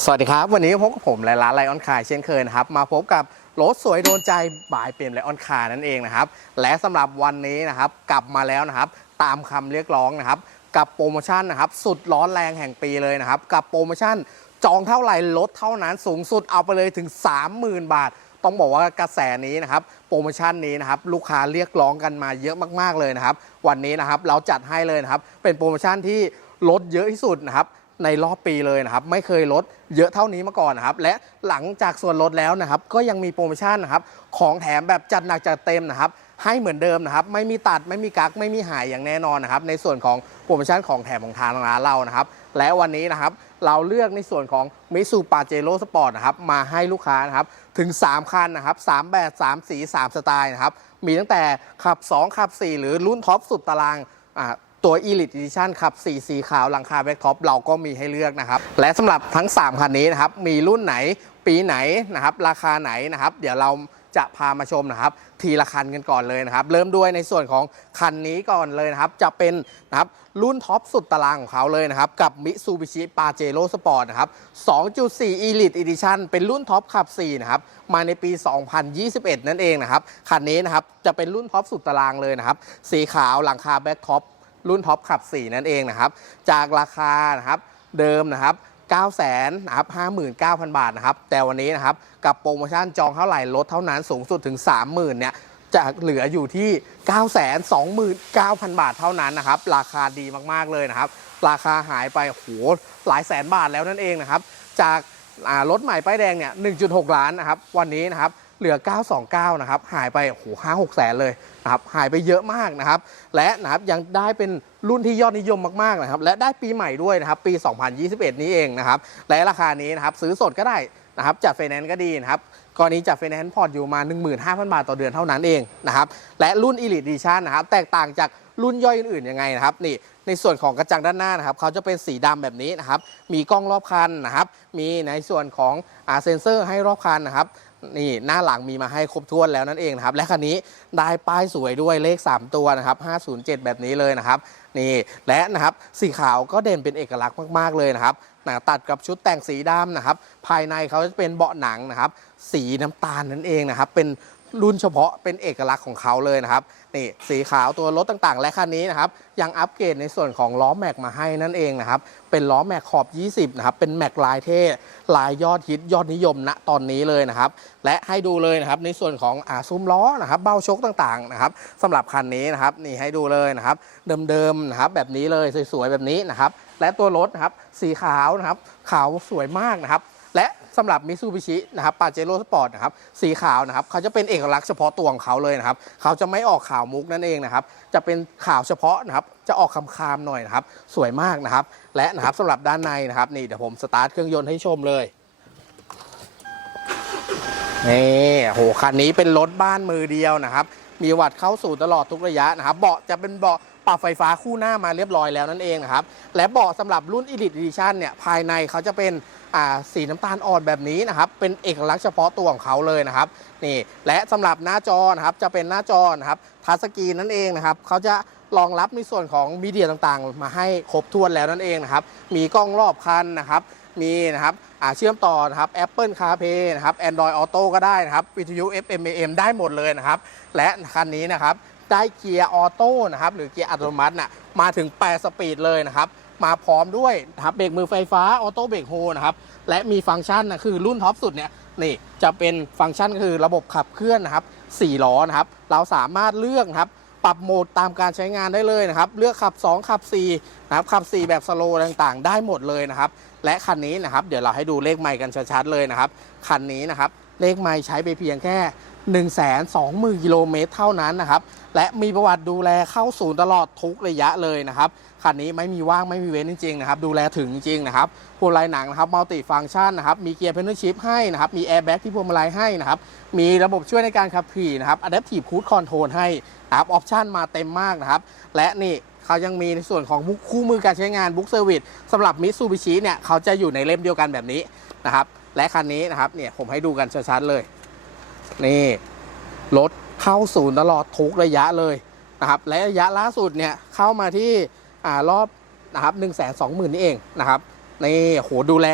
สวัสดีครับ วันนี้พบกับผมและร้านไลออนคายเช่นเคยนะครับ มาพบกับรถสวยโดนใจบายเปลี่ยนไลออนคายนั่นเองนะครับ และสำหรับวันนี้นะครับกลับมาแล้วนะครับ ตามคำเรียกร้องนะครับ กับโปรโมชั่นนะครับ สุดร้อนแรงแห่งปีเลยนะครับ กับโปรโมชั่นจองเท่าไหร่ลดเท่านั้นสูงสุดเอาไปเลยถึง 30,000 บาท ต้องบอกว่ากระแสนี้นะครับโปรโมชั่นนี้นะครับลูกค้าเรียกร้องกันมาเยอะมาก ๆเลยนะครับ วันนี้นะครับเราจัดให้เลยนะครับเป็นโปรโมชั่นที่ลดเยอะที่สุดนะครับ ในรอบปีเลยนะครับไม่เคยลดเยอะเท่านี้มาก่อนนะครับและหลังจากส่วนลดแล้วนะครับก็ยังมีโปรโมชั่นนะครับของแถมแบบจัดหนักจัดเต็มนะครับให้เหมือนเดิมนะครับไม่มีตัดไม่มีกักไม่มีหายอย่างแน่นอนนะครับในส่วนของโปรโมชั่นของแถมของทางร้านเรานะครับและวันนี้นะครับเราเลือกในส่วนของมิสูปาเจโร่สปอร์ตนะครับมาให้ลูกค้านะครับถึง 3 คันนะครับ3แบบ3สี 3 สไตล์นะครับมีตั้งแต่ขับ 2 ขับ 4 หรือรุ่นท็อปสุดตารางอ่า ตัว Elite Edition ครับสีสีขาวหลังคาแบ็คท็อปเราก็มีให้เลือกนะครับ และสำหรับทั้ง 3 คันนี้นะครับ มีรุ่นไหนปีไหนนะครับ ราคาไหนนะครับ เดี๋ยวเราจะพามาชมนะครับ ทีละคันกันก่อนเลยนะครับ เริ่มด้วยในส่วนของคันนี้ก่อนเลยนะครับ จะเป็นนะครับรุ่นท็อปสุดตารางของเขาเลยนะครับ กับ Mitsubishi Pajero Sport นะครับ 2.4 Elite Edition เป็นรุ่นท็อปขับ 4 นะครับ มาในปี 2021 นั่นเองนะครับ คันนี้นะครับ จะเป็นรุ่นท็อปสุดตารางเลยนะครับ สีขาวหลังคาแบ็คท็อป รุ่นท็อปขับ 4 นั่นเองนะครับ จากราคานะครับเดิมนะครับ 9 0 0 0 0นะครับ59,000 บาทนะครับ แต่วันนี้นะครับ กับโปรโมชั่นจองเท่าไหร่ลดเท่านั้นสูงสุดถึง 30,000เนี่ยจะเหลืออยู่ที่ 9 2 9 0 0 0 บาทเท่านั้นนะครับ ราคาดีมากๆเลยนะครับ ราคาหายไปโหหลายแสนบาทแล้วนั่นเองนะครับ จากรถใหม่ป้ายแดงเนี่ย 1.6 ล้านนะครับ วันนี้นะครับ เหลือ 929 นะครับ หายไปโอ้โห5 6แสนเลยนะครับ หายไปเยอะมากนะครับ และนะครับยังได้เป็นรุ่นที่ยอดนิยมมากๆนะครับ และได้ปีใหม่ด้วยนะครับ ปี 2021 นี้เองนะครับ และราคานี้นะครับซื้อสดก็ได้นะครับจัดไฟแนนซ์ก็ดีนะครับกรณีจัดไฟแนนซ์พอร์ตอยู่มา 15,000 บาทต่อเดือนเท่านั้นเองนะครับ และรุ่น Elite Edition นะครับ แตกต่างจากรุ่นย่อยอื่นๆยังไงนะครับนี่ในส่วนของกระจังด้านหน้านะครับเขาจะเป็นสีดำแบบนี้นะครับ มีกล้องรอบคันนะครับ มีในส่วนของอเซนเซอร์ให้รอบคันนะครับ นี่หน้าหลังมีมาให้ครบถ้วนแล้วนั่นเองนะครับและคันนี้ได้ป้ายสวยด้วยเลข 3 ตัวนะครับ507 แบบนี้เลยนะครับนี่และนะครับสีขาวก็เด่นเป็นเอกลักษณ์มากๆเลยนะครับนะตัดกับชุดแต่งสีดำนะครับ ภายในเขาจะเป็นเบาะหนังนะครับ สีน้ำตาลนั่นเองนะครับ เป็น รุ่นเฉพาะเป็นเอกลักษณ์ของเขาเลยนะครับนี่สีขาวตัวรถต่างๆ และคันนี้นะครับยังอัปเกรดในส่วนของล้อแม็กมาให้นั่นเองนะครับเป็นล้อแม็กขอบ 20 นะครับ เป็นแม็กลายเท่ลายยอดฮิตยอดนิยมณตอนนี้เลยนะครับ และให้ดูเลยนะครับในส่วนของอาซุ้มล้อนะครับ เบ้าชกต่างๆนะครับสำหรับคันนี้นะครับนี่ให้ดูเลยนะครับ เดิมๆนะครับแบบนี้เลยสวยๆแบบนี้นะครับและตัวรถนะครับสีขาวนะครับขาวสวยมากนะครับ สำหรับมิซูบิชินะครับปาเจโร่สปอร์ตนะครับสีขาวนะครับเขาจะเป็นเอกลักษณ์เฉพาะตัวของเขาเลยนะครับเขาจะไม่ออกขาวมุกนั่นเองนะครับจะเป็นขาวเฉพาะนะครับจะออกคามหน่อยนะครับสวยมากนะครับและนะครับสำหรับด้านในนะครับนี่เดี๋ยวผมสตาร์ทเครื่องยนต์ให้ชมเลยนี่โหคันนี้เป็นรถบ้านมือเดียวนะครับมีวัดเข้าสู่ตลอดทุกระยะนะครับเบาะจะเป็นเบาะ ปรับไฟฟ้าคู่หน้ามาเรียบร้อยแล้วนั่นเองนะครับและเบาะสำหรับรุ่น Elite Edition เนี่ยภายในเขาจะเป็นสีน้ำตาลอ่อนแบบนี้นะครับเป็นเอกลักษณ์เฉพาะตัวของเขาเลยนะครับนี่และสำหรับหน้าจอนะครับจะเป็นหน้าจอนะครับทัชสกรีนนั่นเองนะครับเขาจะรองรับในส่วนของมีเดียต่างๆ มาให้ครบถ้วนแล้วนั่นเองนะครับมีกล้องรอบคันนะครับมีนะครับเชื่อมต่อนะครับ Apple CarPlay นะครับ Android Auto ก็ได้นะครับวิทยุ FM AM ได้หมดเลยนะครับ และคันนี้นะครับ ได้เกียร์ออโต้นะครับหรือเกียร์อัตโนมัติน่ะมาถึง 8 สปีดเลยนะครับ มาพร้อมด้วยนะครับเบรกมือไฟฟ้าออโต้เบรกโฮนะครับ และมีฟังก์ชันนะคือรุ่นท็อปสุดเนี่ยนี่จะเป็นฟังก์ชันคือระบบขับเคลื่อนนะครับ4ล้อนะครับ เราสามารถเลือกนะครับปรับโหมดตามการใช้งานได้เลยนะครับ เลือกขับ 2 ขับ4นะครับขับ 4 แบบสโลว์ต่างๆ ได้หมดเลยนะครับ และคันนี้นะครับ เดี๋ยวเราให้ดูเลขไมล์กันชัดๆเลยนะครับ คันนี้นะครับ เลขไมล์ใช้ไปเพียงแค่ 1 2 0 0 0 0กิโลเมตรเท่านั้นนะครับ และมีประวัติดูแลเข้าศูนย์ตลอดทุกระยะเลยนะครับคันนี้ไม่มีว่างไม่มีเว้นจริงๆนะครับ ดูแลถึงจริงๆนะครับพวงมาลัยหนังนะครับมัลติฟังก์ชันนะครับ มีเกียร์เพนเนอร์ชิพให้นะครับ มีแอร์แบ็กที่พวงมาลัยให้นะครับ มีระบบช่วยในการขับขี่นะครับ Adaptive Cruise Control ให้นะครับออปชันมาเต็มมากนะครับ และนี่เขายังมีในส่วนของคู่มือการใช้งานบุ๊กเซอร์วิสสำหรับมิ t ซูบิชิเนี่ยเขาจะอยู่ในเล่มเดียวกันแบบนี้นะครับและคันนี้นะครับเนี่ยผมให้ดูกันชัดๆเลย นี่รถเข้าศูนย์ตลอดทุกระยะเลยนะครับและระยะล่าสุดเนี่ยเข้ามาที่อ่ารอบนะครับหนึ่งแสนสองหมื่นนี่เองนะครับนี่โหดูแล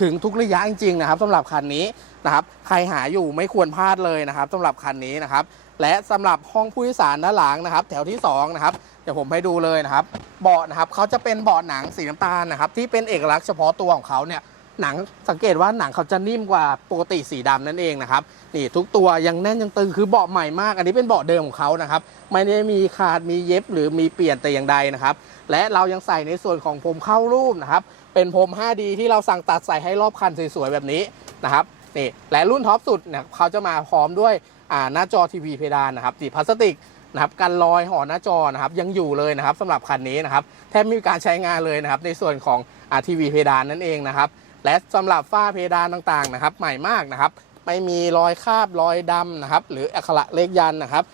ถึงทุกระยะจริงๆนะครับสำหรับคันนี้นะครับ ใครหาอยู่ไม่ควรพลาดเลยนะครับสำหรับคันนี้นะครับ และสำหรับห้องผู้โดยสารด้านหลังนะครับ แถวที่สองนะครับเดี๋ยวผมให้ดูเลยนะครับ เบาะนะครับเขาจะเป็นเบาะหนังสีน้ำตาลนะครับ ที่เป็นเอกลักษณ์เฉพาะตัวของเขาเนี่ย หนังสังเกตว่าหนังเขาจะนิ่มกว่าปกติสีดำนั่นเองนะครับนี่ทุกตัวยังแน่นยังตึงคือเบาะใหม่มาก อันนี้เป็นเบาะเดิมของเขานะครับไม่ได้มีขาดมีเย็บหรือมีเปลี่ยนแต่อย่างใดนะครับและเรายังใส่ในส่วนของผมเข้ารูปนะครับเป็นพรม 5D ที่เราสั่งตัดใส่ให้รอบคันสวยๆแบบนี้นะครับนี่และรุ่นท็อปสุดเนี่ยเขาจะมาพร้อมด้วยอ่าหน้าจอทีวีเพดานนะครับสีพลาสติกนะครับกันรอยห่อหน้าจอนะครับยังอยู่เลยนะครับสำหรับคันนี้นะครับแทบไม่มีการใช้งานเลยนะครับในส่วนของอ่าทีวีเพดานนั่นเองนะครับ และสำหรับฝ้าเพดานต่างๆนะครับ ใหม่มากนะครับ ไม่มีรอยคราบรอยดำนะครับ หรืออักขระเลขยันนะครับ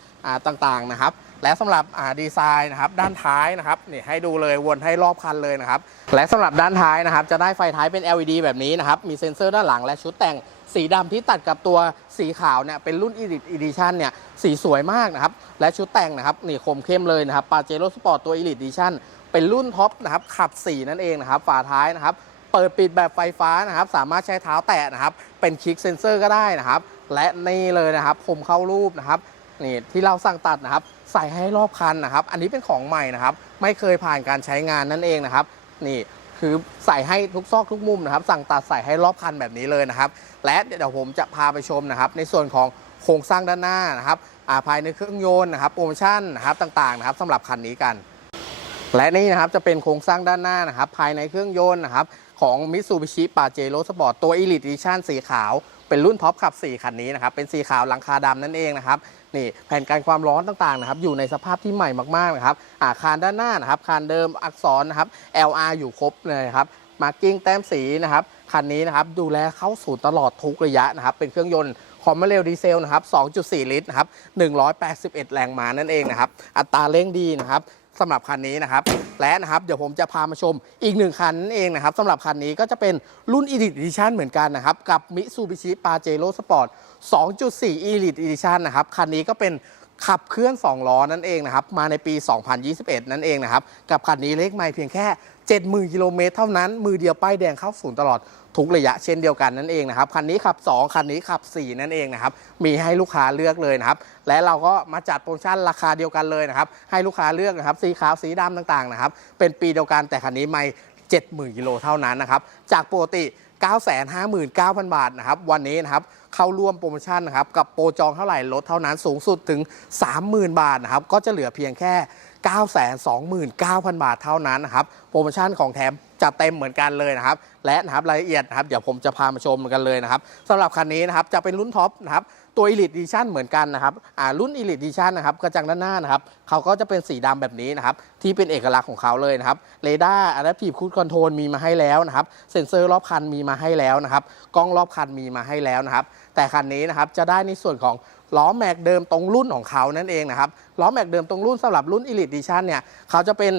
ต่างๆนะครับ และสำหรับดีไซน์นะครับ ด้านท้ายนะครับนี่ให้ดูเลยวนให้รอบคันเลยนะครับ และสำหรับด้านท้ายนะครับ จะได้ไฟท้ายเป็น LED แบบนี้นะครับ มีเซ็นเซอร์ด้านหลังและชุดแต่งสีดำที่ตัดกับตัวสีขาวเนี่ยเป็นรุ่น Elite Edition เนี่ยสีสวยมากนะครับ และชุดแต่งนะครับนี่คมเข้มเลยนะครับปาเจโร่สปอร์ตตัว Elite Edition เป็นรุ่นท็อปนะครับขับ 4 นั่นเองนะครับฝาท้ายนะครับ เปิดปิดแบบไฟฟ้านะครับ สามารถใช้เท้าแตะนะครับ เป็นคลิกเซนเซอร์ก็ได้นะครับ และนี่เลยนะครับผมเข้ารูปนะครับนี่ที่เราสั่งตัดนะครับ ใส่ให้รอบคันนะครับ อันนี้เป็นของใหม่นะครับ ไม่เคยผ่านการใช้งานนั่นเองนะครับ นี่คือใส่ให้ทุกซอกทุกมุมนะครับ สั่งตัดใส่ให้รอบคันแบบนี้เลยนะครับ และเดี๋ยวผมจะพาไปชมนะครับ ในส่วนของโครงสร้างด้านหน้านะครับาภายในเครื่องยนต์นะครับโปรโมชั่นนะครับต่างๆนะครับสำหรับคันนี้กัน และนี่นะครับจะเป็นโครงสร้างด้านหน้านะครับ ภายในเครื่องยนต์นะครับของ Mitsubishi Pajero Sport ตัว Elite Edition สีขาว เป็นรุ่นท็อปขับ 4 คันนี้นะครับ เป็นสีขาวหลังคาดำนั่นเองนะครับนี่แผ่นกันความร้อนต่างๆนะครับอยู่ในสภาพที่ใหม่มากๆนะครับอาคารด้านหน้านะครับคานเดิมอักษรนะครับ LR อยู่ครบเลยครับมาร์กิ้งแต้มสีนะครับคันนี้นะครับดูแลเข้าศูนย์ตลอดทุกระยะนะครับเป็นเครื่องยนต์คอมเมเรลดีเซลนะครับ 2.4 ลิตรนะครับ 181 แรงม้านั่นเองนะครับ อัตราเร่งดีนะครับ สำหรับคันนี้นะครับ และนะครับเดี๋ยวผมจะพามาชมอีกหนึ่งคันนั่นเองนะครับสำหรับคันนี้ก็จะเป็นรุ่น Elite Edition เหมือนกันนะครับ กับ Mitsubishi Pajero Sport 2.4 Elite Edition นะครับ คันนี้ก็เป็น ขับเคลื่อน 2 ล้อนั่นเองนะครับ มาในปี 2021 นั่นเองนะครับ กับคันนี้เลขไม่เพียงแค่ 70,000กิโลเมตรเท่านั้น มือเดียวป้ายแดงเข้าศูนย์ตลอดทุกระยะเช่นเดียวกันนั่นเองนะครับ คันนี้ขับ 2 คันนี้ขับ 4 นั่นเองนะครับ มีให้ลูกค้าเลือกเลยนะครับ และเราก็มาจัดโปรโมชั่นราคาเดียวกันเลยนะครับ ให้ลูกค้าเลือกนะครับ สีขาว สีดำต่างๆนะครับ เป็นปีเดียวกันแต่คันนี้ไม่70,000กิโลเท่านั้นนะครับ จากปกติ 959,000 บาทนะครับวันนี้นะครับเข้าร่วมโปรโมชั่นนะครับกับโปรจองเท่าไหร่ลดเท่านั้นสูงสุดถึง 30,000 บาทนะครับก็จะเหลือเพียงแค่ 929,000 บาทเท่านั้นนะครับ โปรโมชั่นของแถมจะเต็มเหมือนกันเลยนะครับ และนะครับรายละเอียดนะครับ เดี๋ยวผมจะพามาชมกันเลยนะครับสำหรับคันนี้นะครับจะเป็นรุ่นท็อปนะครับตัว Elite Edition เหมือนกันนะครับอ่ารุ่น Elite Edition นะครับกระจังด้านหน้านะครับเขาก็จะเป็นสีดำแบบนี้นะครับ ที่เป็นเอกลักษณ์ของเขาเลยนะครับเรดาร์ Adaptive Cruise Control มีมาให้แล้วนะครับ เซ็นเซอร์รอบคันมีมาให้แล้วนะครับ กล้องรอบคันมีมาให้แล้วนะครับ แต่คันนี้นะครับจะได้ในส่วนของ ล้อแม็กเดิมตรงรุ่นของเขานั่นเองนะครับล้อแม็กเดิมตรงรุ่นสำหรับรุ่น Elite Edition เนี่ยเขาจะเป็น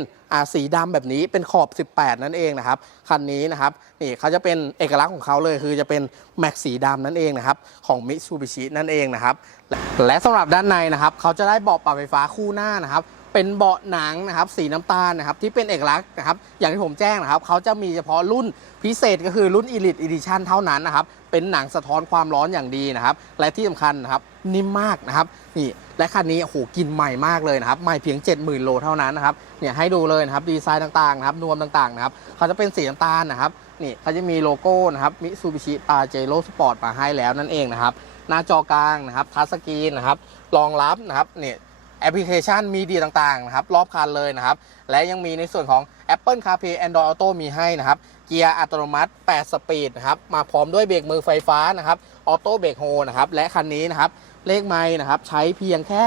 สีดำแบบนี้เป็นขอบ 18 นั่นเองนะครับคันนี้นะครับนี่เขาจะเป็นเอกลักษณ์ของเขาเลยคือจะเป็นแม็กสีดำนั่นเองนะครับของมิตซูบิชินั่นเองนะครับและและสำหรับด้านในนะครับเขาจะได้เบาะปรับไฟฟ้าคู่หน้านะครับ เป็นเบาะหนังนะครับสีน้ำตาลนะครับที่เป็นเอกลักษณ์นะครับอย่างที่ผมแจ้งนะครับเขาจะมีเฉพาะรุ่นพิเศษก็คือรุ่น Elite Edition เท่านั้นนะครับเป็นหนังสะท้อนความร้อนอย่างดีนะครับและที่สำคัญนะครับนิ่มมากนะครับนี่และคันนี้โอ้โหกินใหม่มากเลยนะครับใหม่เพียง 70,000 โลเท่านั้นนะครับเนี่ยให้ดูเลยนะครับดีไซน์ต่างๆนะครับนวมต่างๆนะครับเขาจะเป็นสีน้ำตาลนะครับนี่เขาจะมีโลโก้นะครับ Mitsubishi Pajero Sport มาให้แล้วนั่นเองนะครับหน้าจอกลางนะครับทัชสกรีนนะครับรองรับนะครับเนี่ย แอปพลิเคชันมีดีต่างๆนะครับรอบคันเลยนะครับและยังมีในส่วนของ Apple CarPlay Android Auto มีให้นะครับเกียร์อัตโนมัติ 8 สปีดนะครับมาพร้อมด้วยเบรกมือไฟฟ้านะครับออโต้เบรกโฮนะครับและคันนี้นะครับเลขไม้นะครับใช้เพียงแค่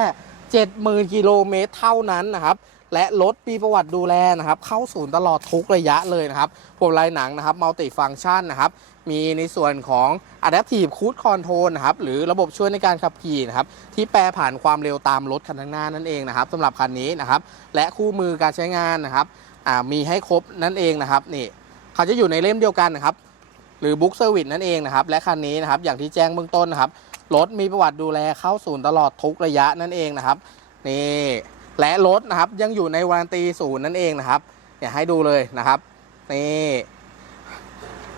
70,000 กิโลเมตรเท่านั้นนะครับและรถมีประวัติดูแลนะครับเข้าศูนย์ตลอดทุกระยะเลยนะครับพวงมายหนังนะครับมัลติฟัง c t ชันนะครับ มีในส่วนของ Adaptive Cruise Control นะครับ หรือระบบช่วยในการขับขี่นะครับ ที่แปรผ่านความเร็วตามรถคันข้างหน้านั่นเองนะครับสำหรับคันนี้นะครับ และคู่มือการใช้งานนะครับมีให้ครบนั่นเองนะครับนี่เขาจะอยู่ในเล่มเดียวกันนะครับ หรือ Book Service นั่นเองนะครับ และคันนี้นะครับอย่างที่แจ้งเบื้องต้นนะครับรถมีประวัติดูแลเข้าศูนย์ตลอดทุกระยะนั่นเองนะครับนี่และรถนะครับยังอยู่ในวารันตีศูนย์นั่นเองนะครับเนี่ยให้ดูเลยนะครับนี่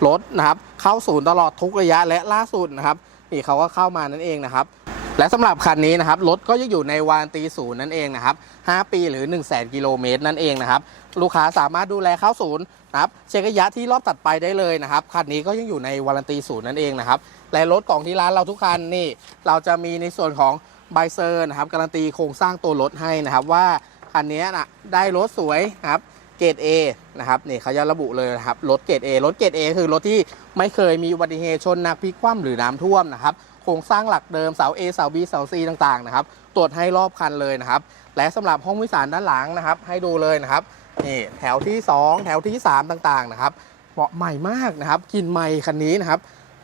รถนะครับ เข้าศูนย์ตลอดทุกระยะและล่าสุดนะครับนี่เขาก็เข้ามานั่นเองนะครับ และสำหรับคันนี้นะครับรถก็ยังอยู่ในวารันตีศูนย์นั่นเองนะครับ 5 ปีหรือ1 0 0 0 0กิโลเมตรนั่นเองนะครับลูกค้าสามารถดูแลเข้าศูนย์นะครับเช็คระยะที่รอบตัดไปได้เลยนะครับคันนี้ก็ยังอยู่ในวารันตีศูนย์นั่นเองนะครับและรถของที่ร้านเราทุกคันนี่เราจะมีในส่วนของไบเซอร์นะครับการันตีโครงสร้างตัวรถให้นะครับว่าคันนี้นะได้รถสวยนะครับ เกรด A นะครับนี่เขาจะระบุเลยนะครับรถเกรด A รถเกรด A คือรถที่ไม่เคยมีอุบัติเหตุชนนักพลิกคว่ำหรือน้ำท่วมนะครับโครงสร้างหลักเดิมเสา A เสา B เสา C ต่างๆนะครับตรวจให้รอบคันเลยนะครับและสำหรับห้องวิสารด้านหลังนะครับ ให้ดูเลยนะครับนี่แถวที่ 2 แถวที่ 3 ต่างๆนะครับเบาะใหม่มากนะครับกินใหม่คันนี้นะครับ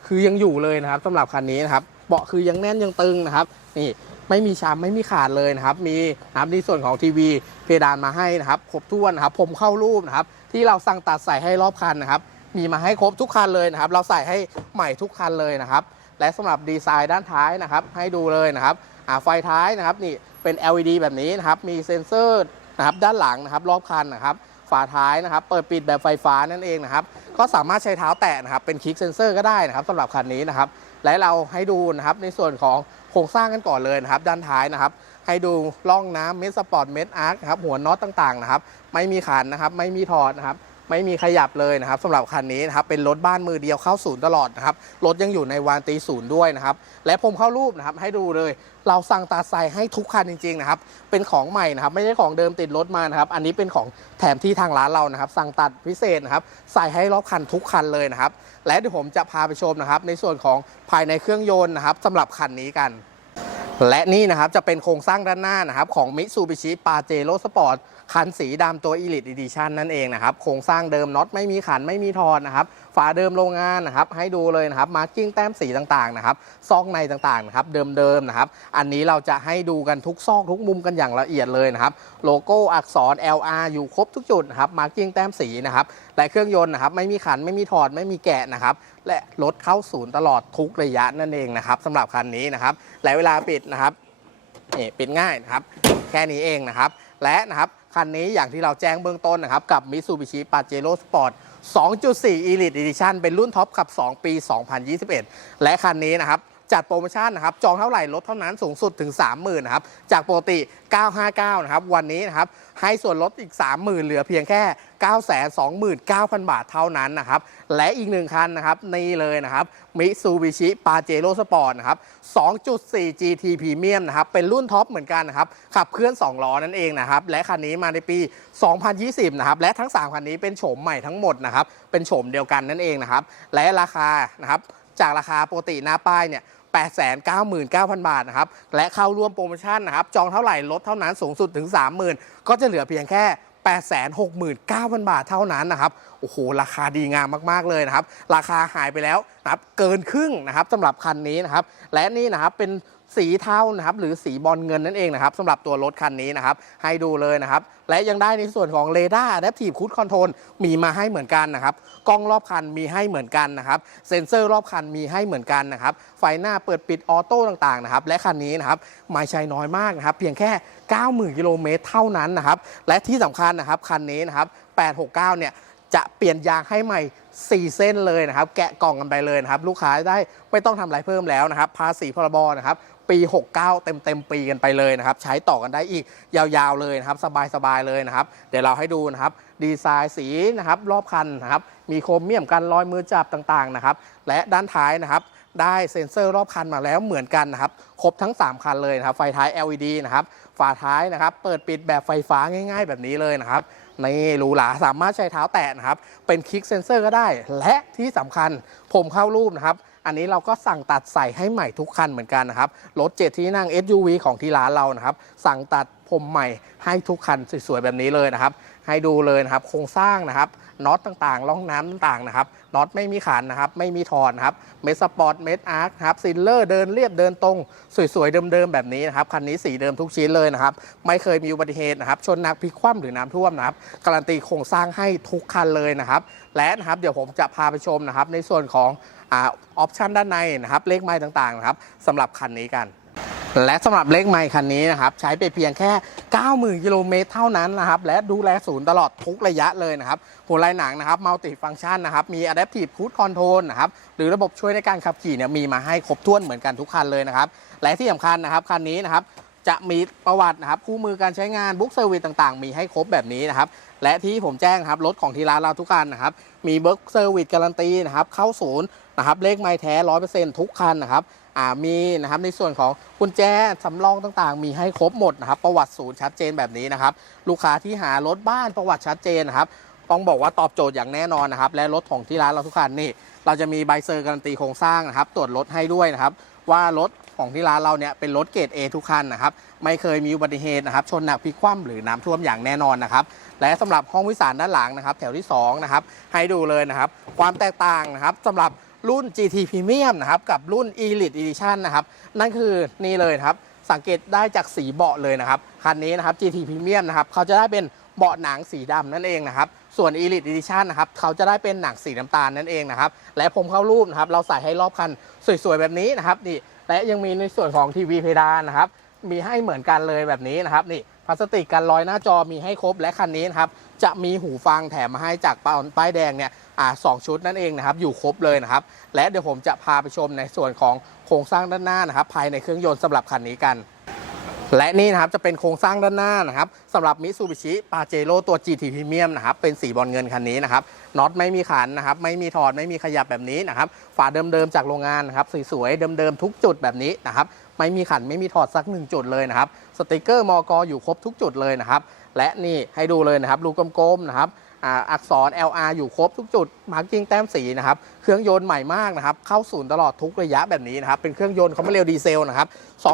คือยังอยู่เลยนะครับสำหรับคันนี้นะครับเบาะคือยังแน่นยังตึงนะครับนี่ ไม่มีช้ำไม่มีขาดเลยนะครับ มีนะครับในส่วนของทีวีเพดานมาให้นะครับ ครบถ้วนนะครับ ผมเข้ารูปนะครับ ที่เราสั่งตัดใส่ให้รอบคันนะครับ มีมาให้ครบทุกคันเลยนะครับ เราใส่ให้ใหม่ทุกคันเลยนะครับ และสำหรับดีไซน์ด้านท้ายนะครับ ให้ดูเลยนะครับไฟท้ายนะครับนี่เป็น LED แบบนี้นะครับ มีเซ็นเซอร์นะครับด้านหลังนะครับ รอบคันนะครับฝาท้ายนะครับ เปิดปิดแบบไฟฟ้านั่นเองนะครับ ก็สามารถใช้เท้าแตะนะครับ เป็นคลิกเซ็นเซอร์ก็ได้นะครับสำหรับคันนี้นะครับ และเราให้ดูนะครับในส่วนของ โครงสร้างกันก่อนเลยนะครับ ด้านท้ายนะครับ ให้ดูล่องน้ำเมดสปอร์ตเมดอาร์คครับหัวน็อตต่างๆนะครับ ไม่มีขันนะครับ ไม่มีถอดนะครับ ไม่มีขยับเลยนะครับสำหรับคันนี้นะครับเป็นรถบ้านมือเดียวเข้าศูนย์ตลอดนะครับรถยังอยู่ในวานตีศูนย์ด้วยนะครับและผมเข้ารูปนะครับให้ดูเลย เราสั่งตัดใส่ให้ทุกคันจริงๆนะครับเป็นของใหม่นะครับไม่ใช่ของเดิมติดรถมานะครับอันนี้เป็นของแถมที่ทางร้านเรานะครับ สั่งตัดพิเศษนะครับใส่ให้รอบคันทุกคันเลยนะครับและเดี๋ยวผมจะพาไปชมนะครับในส่วนของภายในเครื่องยนต์นะครับสำหรับคันนี้กัน และนี่นะครับจะเป็นโครงสร้างด้านหน้านะครับของ Mitsubishi Pajero Sport คันสีดำตัว Elite Edition นั่นเองนะครับ โครงสร้างเดิมน็อตไม่มีขันไม่มีทอนนะครับ ฝาเดิมโรงงานนะครับให้ดูเลยนะครับมาร์กิ้งแต้มสีต่างๆนะครับซอกในต่างๆนะครับเดิมๆนะครับอันนี้เราจะให้ดูกันทุกซอกทุกมุมกันอย่างละเอียดเลยนะครับโลโก้อักษร LR อยู่ครบทุกจุดนะครับมาร์กิ้งแต้มสีนะครับและเครื่องยนต์นะครับไม่มีขันไม่มีถอดไม่มีแกะนะครับและรถเข้าศูนย์ตลอดทุกระยะนั่นเองนะครับสำหรับคันนี้นะครับและเวลาปิดนะครับนี่ปิดง่ายนะครับแค่นี้เองนะครับและนะครับ คันนี้อย่างที่เราแจ้งเบื้องต้นนะครับ กับ Mitsubishi Pajero Sport 2.4 Elite Edition เป็นรุ่นท็อปขับ 2 ปี 2021 และคันนี้นะครับ จัดโปรโมชั่นนะครับจองเท่าไหร่ลดเท่านั้นสูงสุดถึง 30,000นะครับจากปกติ 959นะครับวันนี้นะครับให้ส่วนลดอีก 30,000 เหลือเพียงแค่ 929,000 บาทเท่านั้นนะครับและอีกหนึ่งคันนะครับนี่เลยนะครับ Mitsubishi Pajero Sport นะครับ2.4 GT Premium นะครับเป็นรุ่นท็อปเหมือนกันนะครับขับเคลื่อน 2 ล้อนั่นเองนะครับและคันนี้มาในปี 2020นะครับและทั้ง 3 คันนี้เป็นโฉมใหม่ทั้งหมดนะครับเป็นโฉมเดียวกันนั่นเองนะครับและราคานะครับ จากราคาปกติหน้าป้ายเนี่ย899,000 บาทนะครับ และเข้าร่วมโปรโมชั่นนะครับ จองเท่าไหร่ลดเท่านั้นสูงสุดถึง 30,000 ก็จะเหลือเพียงแค่ 869,000 บาทเท่านั้นนะครับ โอ้โห ราคาดีงามมาก ๆ เลยนะครับ ราคาหายไปแล้วนะครับ เกินครึ่งนะครับสำหรับคันนี้นะครับ และนี่นะครับเป็น สีเทานะครับหรือสีบอลเงินนั่นเองนะครับสำหรับตัวรถคันนี้นะครับให้ดูเลยนะครับ และยังได้ในส่วนของเรดาร์ Adaptive Cruise Control มีมาให้เหมือนกันนะครับกล้องรอบคันมีให้เหมือนกันนะครับเซ็นเซอร์รอบคันมีให้เหมือนกันนะครับไฟหน้าเปิดปิดออโต้ต่างๆนะครับและคันนี้นะครับไม่ใช่น้อยมากนะครับเพียงแค่ 90,000กิโลเมตรเท่านั้นนะครับและที่สำคัญนะครับคันนี้นะครับ869เนี่ยจะเปลี่ยนยางให้ใหม่ 4 เส้นเลยนะครับ แกะกล่องกันไปเลยนะครับ ลูกค้าได้ไม่ต้องทำอะไรเพิ่มแล้วนะครับ ภาษีพรบนะครับ ปี 69 เต็มเต็มปีกันไปเลยนะครับ ใช้ต่อกันได้อีกยาวๆเลยนะครับสบายๆเลยนะครับ เดี๋ยวเราให้ดูนะครับดีไซน์สีนะครับรอบคันนะครับมีโครเมียมกันรอยมือจับต่างๆนะครับ และด้านท้ายนะครับได้เซ็นเซอร์รอบคันมาแล้วเหมือนกันนะครับ ครบทั้ง 3 คันเลยนะครับ ไฟท้าย LED นะครับ ฝาท้ายนะครับ เปิดปิดแบบไฟฟ้าง่าย ๆ แบบนี้เลยนะครับ นี่หรูหราสามารถใช้เท้าแตะนะครับ เป็นคลิกเซนเซอร์ก็ได้ และที่สำคัญผมเข้ารูปนะครับอันนี้เราก็สั่งตัดใส่ให้ใหม่ทุกคันเหมือนกันนะครับ รถเจ็ดที่นั่ง SUV ของที่ร้านเรานะครับ สั่งตัดผมใหม่ให้ทุกคันสวยๆแบบนี้เลยนะครับ ให้ดูเลยนะครับ โครงสร้างนะครับ น็อตต่างๆ ร่องน้ำต่างๆนะครับน็อตไม่มีขันนะครับ ไม่มีถอนะครับ เมสปอร์ต เมสอาร์คครับซิลเลอร์เดินเรียบเดินตรง สวยๆ เดิมๆ แบบนี้นะครับ คันนี้สีเดิมทุกชิ้นเลยนะครับ ไม่เคยมีอุบัติเหตุนะครับ ชนนักพลิกคว่ำหรือน้ำท่วมนะครับ การันตีโครงสร้างให้ทุกคันเลยนะครับ และนะครับเดี๋ยวผมจะพาไปชมนะครับ ในส่วนของอออปชันด้านในนะครับ เลขไม้ต่างๆ นะครับสำหรับคันนี้กัน และสำหรับเลขไมค์คันนี้นะครับ ใช้ไปเพียงแค่ 90,000 กิโลเมตรเท่านั้นนะครับ และดูแลศูนย์ตลอดทุกระยะเลยนะครับหัวลายหนังนะครับมัลติฟัง c t ชันนะครับ มี Adaptive Cruise Control นะครับ หรือระบบช่วยในการขับขี่เนี่ยมีมาให้ครบถ้วนเหมือนกันทุกคันเลยนะครับ และที่สำคัญนะครับ คันนี้นะครับจะมีประวัตินะครับคู่มือการใช้งานบุ๊กเซอร์วิสต่างๆ มีให้ครบแบบนี้นะครับและที่ผมแจ้งครับรถของทีร้านเราทุกคันนะครับมีบุ๊กเซอร์วิสการันตีนะครับเข้าศูนย์นะครับเลขไม้แท้ร้อยเปอร์เซ็นต์ทุกคันนะครับ มีนะครับในส่วนของกุญแจสำรองต่างๆ มีให้ครบหมดนะครับ ประวัติศูนย์ชัดเจนแบบนี้นะครับ ลูกค้าที่หารถบ้านประวัติชัดเจนนะครับต้องบอกว่าตอบโจทย์อย่างแน่นอนนะครับ และรถของที่ร้านเราทุกคันนี่ เราจะมีใบเซอร์การันตีโครงสร้างนะครับ ตรวจรถให้ด้วยนะครับ ว่ารถของที่ร้านเราเนี่ยเป็นรถเกรด A ทุกคันนะครับ ไม่เคยมีอุบัติเหตุนะครับ ชนหนักพลิกคว่ำหรือน้ำท่วมอย่างแน่นอนนะครับ และสำหรับห้องวิสานด้านหลังนะครับ แถวที่2นะครับให้ดูเลยนะครับ ความแตกต่างนะครับสำหรับ รุ่น GT Premium นะครับกับรุ่น Elite Edition นะครับนั่นคือนี่เลยครับสังเกตได้จากสีเบาะเลยนะครับคันนี้นะครับ GT Premium นะครับเขาจะได้เป็นเบาะหนังสีดำนั่นเองนะครับส่วน Elite Edition นะครับเขาจะได้เป็นหนังสีน้ำตาลนั่นเองนะครับและผมเข้ารูปนะครับเราใส่ให้รอบคันสวยๆแบบนี้นะครับนี่และยังมีในส่วนของทีวีเพดานนะครับ มีให้เหมือนกันเลยแบบนี้นะครับนี่พลาสติกกันรอยหน้าจอมีให้ครบและคันนี้นะครับจะมีหูฟังแถมมาให้จากป้ายป้ายแดงเนี่ยอ่าสองชุดนั่นเองนะครับอยู่ครบเลยนะครับและเดี๋ยวผมจะพาไปชมในส่วนของโครงสร้างด้านหน้านะครับภายในเครื่องยนต์สำหรับคันนี้กัน และนี่นะครับจะเป็นโครงสร้างด้านหน้านะครับสำหรับมิ t ซูบิชิปาเจโร่ตัว GT Premium นะครับเป็นสีบอลเงินคันนี้นะครับน็อตไม่มีขันนะครับไม่มีถอดไม่มีขยับแบบนี้นะครับฝาเดิมๆจากโรงงานนะครับสวยๆเดิมๆทุกจุดแบบนี้นะครับ ไม่มีขันไม่มีถอดสักหนึ่งจุดเลยนะครับสติกเกอร์มอกอยู่ครบทุกจุดเลยนะครับ และนี่ให้ดูเลยนะครับรูกลมๆนะครับอ,อักษร LR อยู่ครบทุกจุดมาร์กิ้งแต้มสีนะครับ เครื่องยนต์ใหม่มากนะครับ เข้าศูนย์ตลอดทุกระยะแบบนี้นะครับ เป็นเครื่องยนต์เขาไม่เร็วดีเซลนะครับ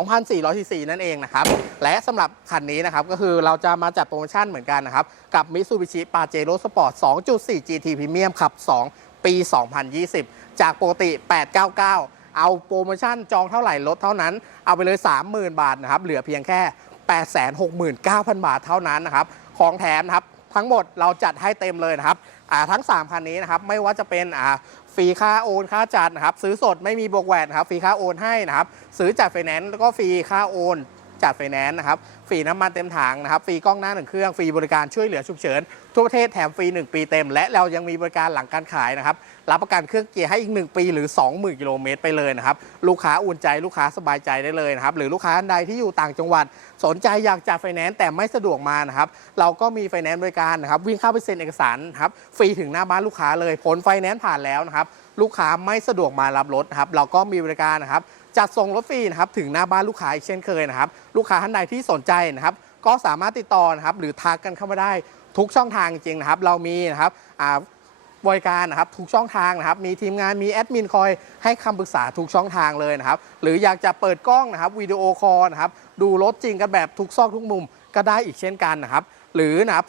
2,400ซีซีนั่นเองนะครับ และสำหรับคันนี้นะครับ ก็คือเราจะมาจัดโปรโมชั่นเหมือนกันนะครับ กับ Mitsubishi Pajero Sport 2.4 GT Premium ขับ 2 ปี 2020 จากปกติ 899 เอาโปรโมชั่นจองเท่าไหร่ลดเท่านั้น เอาไปเลย 30,000 บาทนะครับ เหลือเพียงแค่ 869,000 บาทเท่านั้นนะครับ ของแถมนะครับ ทั้งหมดเราจัดให้เต็มเลยนะครับทั้ง 3 คันนี้นะครับ ไม่ว่าจะเป็นฟรีค่าโอนค่าจัดนะครับ ซื้อสดไม่มีบวกแหวนครับ ฟรีค่าโอนให้นะครับ ซื้อจัดไฟแนนซ์แล้วก็ฟรีค่าโอน จัดไฟแนนซ์นะครับ ฟรีน้ำมันเต็มถังนะครับ ฟรีกล้องหน้าหนึ่งเครื่อง ฟรีบริการช่วยเหลือฉุกเฉิน ทั่วประเทศแถมฟรี 1 ปีเต็ม และเรายังมีบริการหลังการขายนะครับ รับประกันเครื่องเกียร์ให้อีก 1 ปีหรือ 20,000 กิโลเมตรไปเลยนะครับ ลูกค้าอุ่นใจ ลูกค้าสบายใจได้เลยนะครับ หรือลูกค้าใดที่อยู่ต่างจังหวัด สนใจอยากจัดไฟแนนซ์แต่ไม่สะดวกมานะครับ เราก็มีไฟแนนซ์บริการนะครับ วิ่งเข้าไปเซ็นเอกสารครับ ฟรีถึงหน้าบ้านลูกค้าเลย ผลไฟแนนซ์ผ่านแล้วนะครับ ลูกค้าไม่สะดวกมารับรถครับ เราก็มีบริการนะครับ จัดส่งรถฟรีนะครับถึงหน้าบ้านลูกค้าอีกเช่นเคยนะครับ ลูกค้าท่านใดที่สนใจนะครับ ก็สามารถติดต่อนะครับหรือทักกันเข้ามาได้ทุกช่องทางจริงนะครับ เรามีนะครับบริการนะครับทุกช่องทางนะครับ มีทีมงานมีแอดมินคอยให้คำปรึกษาทุกช่องทางเลยนะครับ หรืออยากจะเปิดกล้องนะครับวิดีโอคอลนะครับ ดูรถจริงกันแบบทุกซอกทุกมุมก็ได้อีกเช่นกันนะครับ หรือนะครับ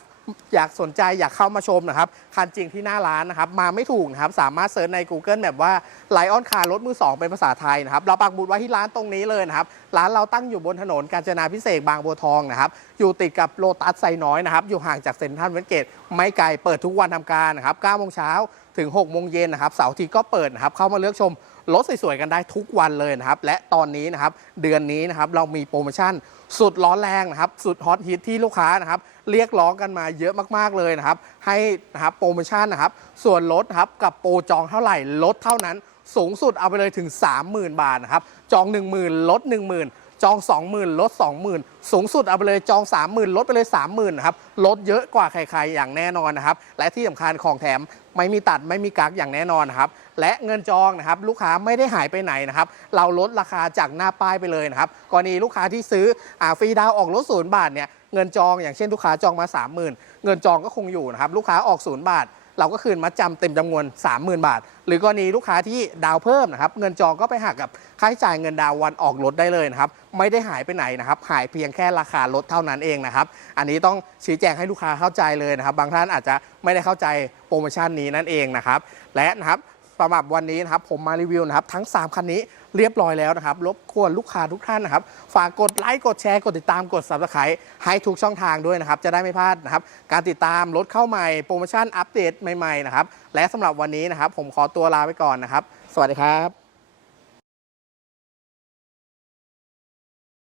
อยากสนใจอยากเข้ามาชมนะครับ คันจริงที่หน้าร้านนะครับ มาไม่ถูกนะครับ สามารถเซิร์ชใน Google แบบว่าไลออนคาร์รถมือ 2 เป็นภาษาไทยนะครับ เราปักหมุดไว้ที่ร้านตรงนี้เลยนะครับ ร้านเราตั้งอยู่บนถนนกาญจนาพิเศษบางบัวทองนะครับ อยู่ติดกับโลตัสไซน้อยนะครับ อยู่ห่างจากเซ็นทรัลเวสเกตไม่ไกล เปิดทุกวันทำการนะครับ9โมงเช้าถึง6โมงเย็นนะครับ เสาร์อาทิตย์ก็เปิดนะครับ เข้ามาเลือกชม รถสวยๆกันได้ทุกวันเลยนะครับ และตอนนี้นะครับเดือนนี้นะครับเรามีโปรโมชั่นสุดร้อนแรงนะครับ สุดฮอตฮิตที่ลูกค้านะครับ เรียกร้องกันมาเยอะมากๆเลยนะครับ ให้นะครับโปรโมชั่นนะครับ ส่วนลดครับกับโปรจองเท่าไหร่ลดเท่านั้น สูงสุดเอาไปเลยถึง 30,000 บาทนะครับ จอง 10,000 ลด 10,000 จอง 20,000 ลด 20,000 สูงสุดเอาไปเลยจอง 30,000 ลดไปเลย 30,000นะครับลดเยอะกว่าใครๆอย่างแน่นอนนะครับ และที่สำคัญของแถม ไม่มีตัดไม่มีกักอย่างแน่นอนครับและเงินจองนะครับลูกค้าไม่ได้หายไปไหนนะครับเราลดราคาจากหน้าป้ายไปเลยนะครับกรณีลูกค้าที่ซื้ออฟรีดาวออกรถศูนย์บาทเนี่ยเงินจองอย่างเช่นลูกค้าจองมา 30,000 เงินจองก็คงอยู่นะครับลูกค้าออกศูนย์บาท เราก็คืนมัดจำเต็มจำนวน 30,000 บาท หรือกรณีลูกค้าที่ดาวเพิ่มนะครับเงินจองก็ไปหักกับค่าใช้จ่ายเงินดาววันออกรถได้เลยนะครับไม่ได้หายไปไหนนะครับหายเพียงแค่ราคารถเท่านั้นเองนะครับอันนี้ต้องชี้แจงให้ลูกค้าเข้าใจเลยนะครับบางท่านอาจจะไม่ได้เข้าใจโปรโมชั่นนี้นั่นเองนะครับและนะครับสำหรับวันนี้นะครับผมมารีวิวนะครับทั้ง 3 คันนี้ เรียบร้อยแล้วนะครับรบกวนลูกค้าทุกท่านนะครับ ฝากกดไลค์กดแชร์กดติดตามกด subscribe ให้ทุกช่องทางด้วยนะครับ จะได้ไม่พลาดนะครับ การติดตามรถเข้าใหม่โปรโมชั่นอัปเดตใหม่ๆนะครับ และสำหรับวันนี้นะครับ ผมขอตัวลาไปก่อนนะครับ สวัสดีครับ